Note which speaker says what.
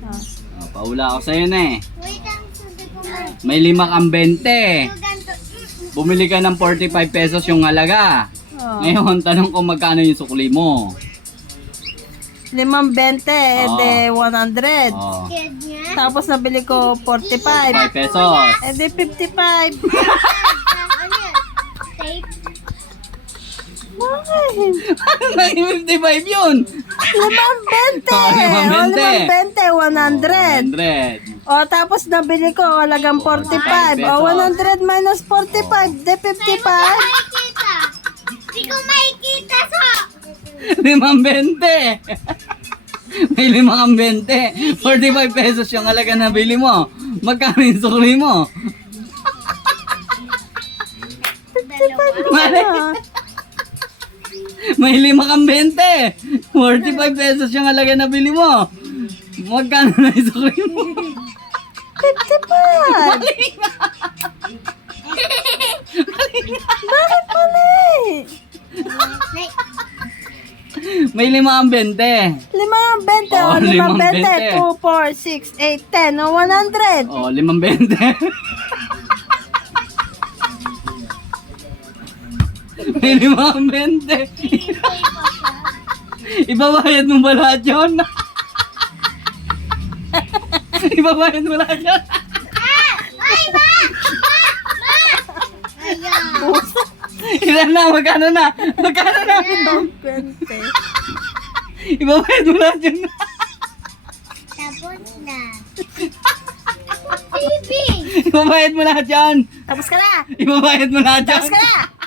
Speaker 1: Ah.
Speaker 2: Oh, paula ako sa'yo na eh.
Speaker 3: Wait lang, sabi ko man.
Speaker 2: May lima kang 20.
Speaker 3: So, ganito. Mm,
Speaker 2: Bumili ka ng 45 pesos yung halaga.
Speaker 1: Oh.
Speaker 2: Ngayon, tanong ko magkano yung sukli mo.
Speaker 1: Limang 20, eh,
Speaker 2: Oo.
Speaker 1: de 100.
Speaker 2: Oh,
Speaker 3: niya.
Speaker 1: Tapos nabili ko 45.
Speaker 2: 5 pesos.
Speaker 1: Eh di 55.
Speaker 3: Ano yan? Tape?
Speaker 1: Bakit?
Speaker 2: Naging 55 yun.
Speaker 1: Limang 20.
Speaker 2: Oh, limang
Speaker 1: O,
Speaker 2: 20.
Speaker 1: limang 20, 100.
Speaker 2: 100.
Speaker 1: O, tapos nabili ko, halagang 45. O, 100 minus 45, de 55.
Speaker 3: Makikita. Hindi ko makikita sa...
Speaker 2: Limang 20. May lima kang 20. 45 pesos yung halaga na bili mo. Magkano yung sukli mo? Mali. May lima kang 20. 45 pesos yung halaga na bili mo. Magkano na yung sukli mo?
Speaker 1: 55. Bakit mali?
Speaker 2: May lima kang 20.
Speaker 1: Limang 20, o,
Speaker 2: Oh,
Speaker 1: limang
Speaker 2: limang
Speaker 1: 20. 2, 4, 6, 8, 10, o, 100.
Speaker 2: Oh, limang 20. May lima kang 20. Ibabayad mo ba lahat yun? Ibabayad mo lahat yun?
Speaker 3: Ay, ma! Ayaw.
Speaker 2: Ilan na? Magkano na? Magkano na?
Speaker 1: 20.
Speaker 2: Ibabayad mo lahat yun.
Speaker 3: Tapos na. TV!
Speaker 2: Ibabayad mo lahat yan.
Speaker 1: Tapos ka na.
Speaker 2: Ibabayad mo lahat yan.
Speaker 1: Tapos ka na.